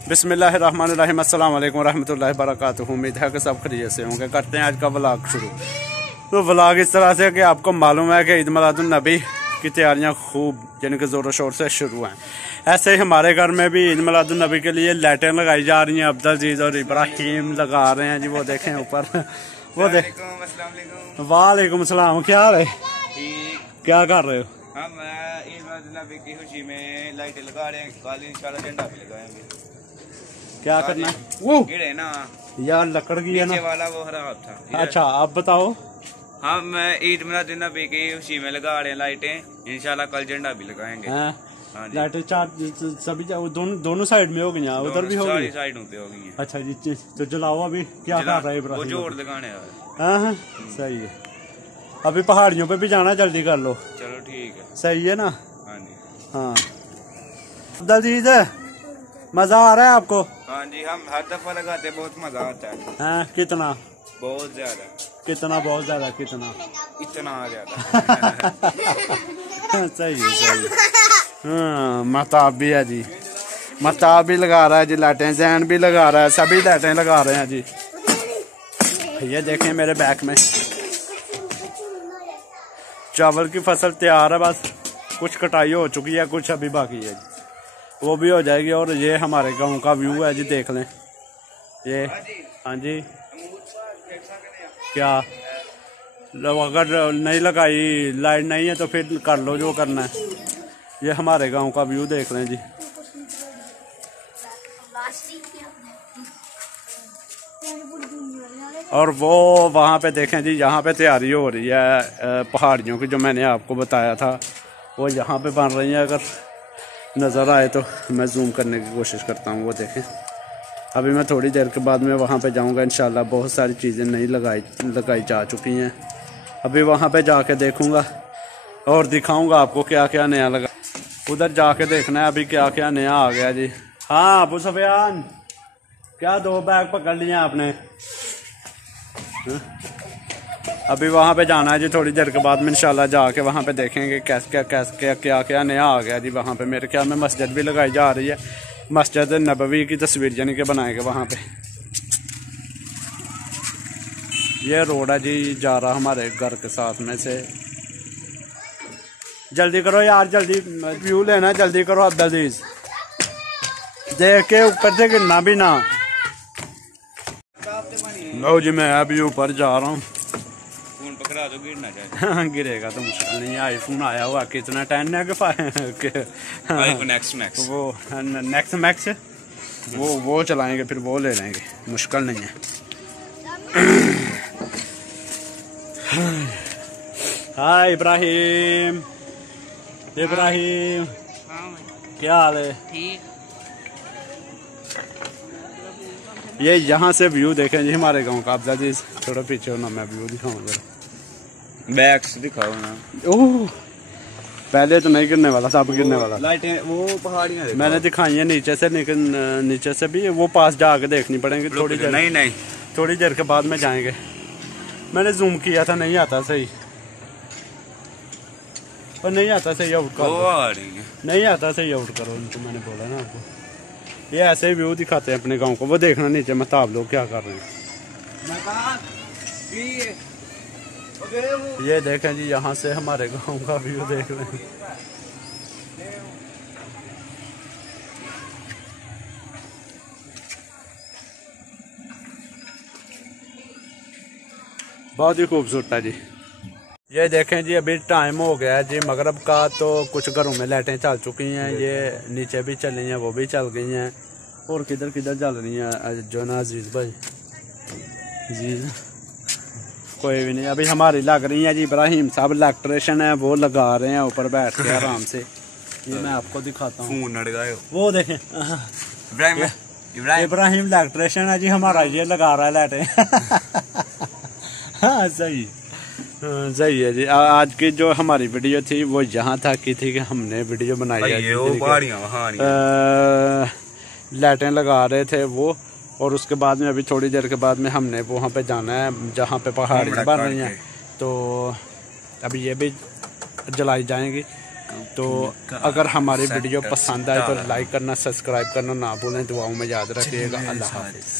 बिस्मिल्लाहिर्रहमानिर्रहीम, अस्सलाम वालेकुम रहमतुल्लाहि बरकातुहू। उम्मीद है कि सब खैरियत से होंगे। करते हैं आज का व्लॉग शुरू। तो व्लॉग इस तरह से कि आपको मालूम है कि ईद मिलादुन नबी की तैयारियां खूब यानी कि ज़ोरों शोर से शुरू हैं। ऐसे ही हमारे घर में भी ईद मिलादुन नबी के लिए लाइटें लगाई जा रही हैं। अब्दुल अजीज और इब्राहिम लगा रहे हैं जी, वो देखें ऊपर, वो देख। वालेकुम सलाम, क्या हाल है? क्या कर रहे हो? हम ईद मिलादुन नबी की खुशी में लाइटें लगा रहे हैं। कल इंशाल्लाह झंडा भी लगाएंगे। क्या करना है? वो गिरे ना यार लकड़ की है ना वाला, वो खराब था। अच्छा आप बताओ। हम ईद मिलादुन नबी की खुशी में लगा रहे हैं लाइटें। इंशाल्लाह कल झंडा भी लगाएंगे। लाइटें चार सभी दोनों साइड में होगी, यहाँ उधर भी होगी, साइडों पे होगी। अच्छा जी, तो जलाओ। अभी क्या कर रहे हैं? वो जोड़ लगाने। हाँ सही है। अभी पहाड़ियों पे भी जाना, जल्दी कर लो। चलो ठीक है, सही है ना? हाँ जी। हाँ अब्दुल अजीज, मजा आ रहा है आपको? हाँ जी, हम हर दफा लगाते, बहुत मजा आता है। हाँ कितना? बहुत ज्यादा। कितना? बहुत ज्यादा। कितना? इतना ज्यादा। सही है, सही है। हाँ महताब भी है जी, महताब भी लगा रहा है जी लाइटें, जैन भी लगा रहा है, सभी लाइटें लगा रहे हैं जी। ये देखें मेरे बैक में चावल की फसल तैयार है, बस कुछ कटाई हो चुकी है, कुछ अभी बाकी है जी, वो भी हो जाएगी। और ये हमारे गांव का व्यू है जी, देख लें ये। हाँ जी, क्या अगर नहीं लगाई लाइट नहीं है तो फिर कर लो जो करना है। ये हमारे गांव का व्यू देख लें जी। और वो वहाँ पे देखें जी, यहाँ पे तैयारी हो रही है पहाड़ियों की, जो मैंने आपको बताया था वो यहाँ पे बन रही है। अगर नज़र आए तो मैं जूम करने की कोशिश करता हूँ। वो देखें, अभी मैं थोड़ी देर के बाद में वहाँ पे जाऊँगा इंशाल्लाह। बहुत सारी चीज़ें नई लगाई जा चुकी हैं। अभी वहाँ पे जाके देखूँगा और दिखाऊँगा आपको क्या क्या नया लगा। उधर जाके देखना है अभी क्या क्या नया आ गया जी। हाँ अबू सफियान, क्या 2 बैग पकड़ लिए आपने? अभी वहाँ पे जाना है जी, थोड़ी देर के बाद में इंशाल्लाह जाके वहाँ पे देखेंगे कैसे क्या क्या नया आ गया जी। वहाँ पे मेरे ख्याल में मस्जिद भी लगाई जा रही है, मस्जिद नबवी की तस्वीर यानी कि बनाएंगे वहाँ पे। ये रोड है जी, जा रहा हमारे घर के साथ में से। जल्दी करो यार, जल्दी व्यू लेना, जल्दी करो अब्दुल अजीज, देख के ऊपर से गिरना भी ना। लो जी, मैं अभी ऊपर जा रहा हूँ। फोन पकड़ा तो गिरना चाहिए। गिरेगा तो मुश्किल नहीं है, आईफोन आया हुआ। कितना 10 है कि आईफोन एक्स मैक्स, वो नेक्स्ट मैक्स, वो चलाएंगे, फिर वो ले लेंगे, मुश्किल नहीं है। हाय इब्राहिम, इब्राहिम क्या हाल है? ठीक। ये यहाँ से व्यू देखें जी हमारे गांव का। अब्दुल अजीज थोड़ा पीछे हो ना, मैं व्यू दिखाऊंगा। बैक्स दिखाओ ना। ओह पहले तो नहीं गिरने वाला था, अब गिरने वाला। लाइटें वो पहाड़ियाँ मैंने दिखाई है नीचे से, लेकिन नीचे से भी वो पास जाके देखनी पड़ेंगी थोड़ी देर। नहीं थोड़ी देर के बाद में जाएंगे। मैंने जूम किया था, नहीं आता सही, और नहीं आता सही आउट करो, नहीं आता सही आउट करो उनको, मैंने बोला ना आपको। ये ऐसे ही व्यू दिखाते हैं अपने गांव को। वो देखना नीचे महताब लोग क्या कर रहे हैं। ये देखें जी, यहाँ से हमारे गांव का व्यू देख लें। बहुत ही खूबसूरत है जी। ये देखें जी, अभी टाइम हो गया है जी मगरिब का, तो कुछ घरों में लाइटें चल चुकी हैं। ये नीचे भी चली हैं, वो भी चल गई हैं, और किधर किधर चल रही हैं जो ना अजीज भाई जी। कोई भी नहीं, अभी हमारी लग रही है जी। इब्राहिम साहब इलेक्ट्रिशियन है, वो लगा रहे हैं ऊपर बैठ के आराम से। ये मैं आपको दिखाता हूँ, वो देखें। इब्राहिम इलेक्ट्रिशियन है जी हमारा, ये लगा रहा है लाइटें। हाँ सही, सही है जी। आज की जो हमारी वीडियो थी वो यहाँ तक की थी कि हमने वीडियो बनाई है, लाइटें लगा रहे थे वो, और उसके बाद में अभी थोड़ी देर के बाद में हमने वहाँ पे जाना है जहाँ पे पहाड़ियाँ बन रही हैं। तो अभी ये भी जलाई जाएंगी तो अगर हमारी वीडियो पसंद आए तो लाइक करना, सब्सक्राइब करना ना भूलें। दुआओं में याद रखिएगा। अल्लाह हाफ़िज़।